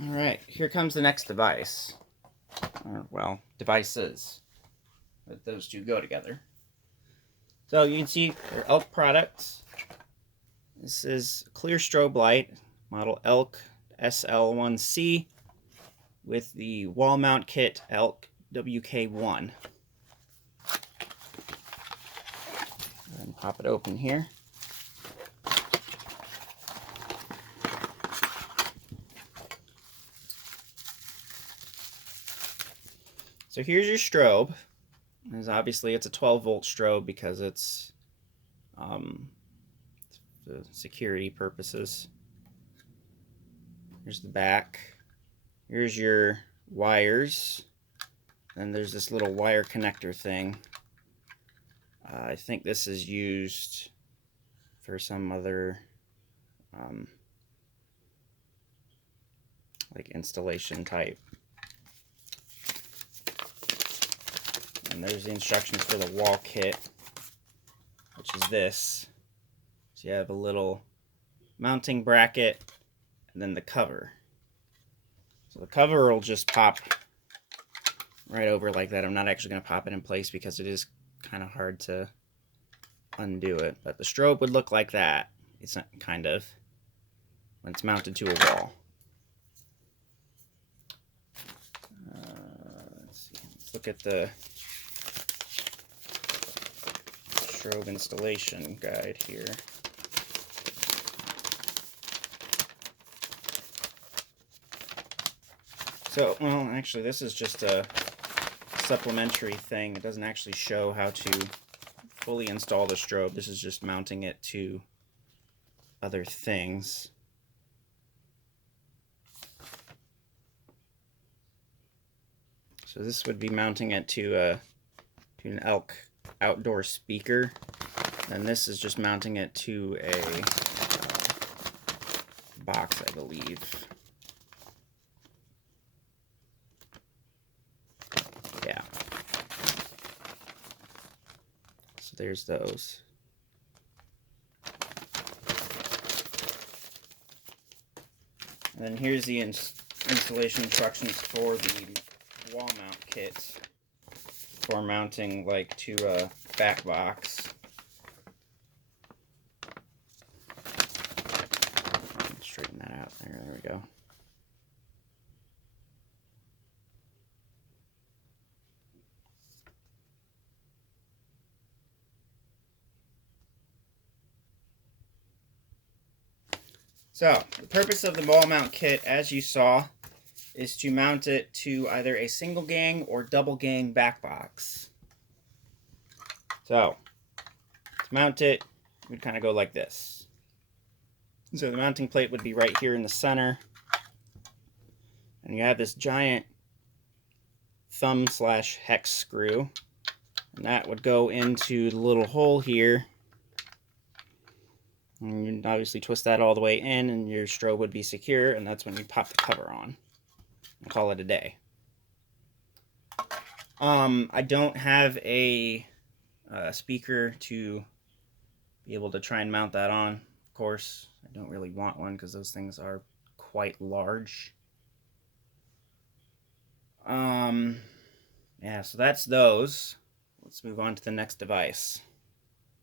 Alright, here comes the next device. Well, devices. But those two go together. So you can see they're ELK products. This is a clear strobe light, model ELK SL1C, with the wall mount kit ELK WK-1. And pop it open here. So here's your strobe. As obviously it's a 12-volt strobe because it's for security purposes. Here's the back. Here's your wires. Then there's this little wire connector thing. I think this is used for some other like installation type. And there's the instructions for the wall kit, which is this. So you have a little mounting bracket and then the cover. So the cover will just pop right over like that. I'm not actually going to pop it in place because it is kind of hard to undo it. But the strobe would look like that. It's not kind of when it's mounted to a wall. Let's see. Let's look at the strobe installation guide here. So, well, actually, this is just a supplementary thing. It doesn't actually show how to fully install the strobe. This is just mounting it to other things. So this would be mounting it to an ELK outdoor speaker. And this is just mounting it to a box, I believe. Yeah. So there's those. And then here's the installation instructions for the wall mount kit for mounting like to a back box. Straighten that out there. There we go. So, the purpose of the wall mount kit, as you saw, is to mount it to either a single gang or double gang back box. So, to mount it, we'd kind of go like this. So the mounting plate would be right here in the center. And you have this giant thumb/hex screw. And that would go into the little hole here. And you'd obviously twist that all the way in, and your strobe would be secure, and that's when you pop the cover on and call it a day. I don't have a speaker to be able to try and mount that on. Of course, I don't really want one because those things are quite large. Yeah, so that's those. Let's move on to the next device.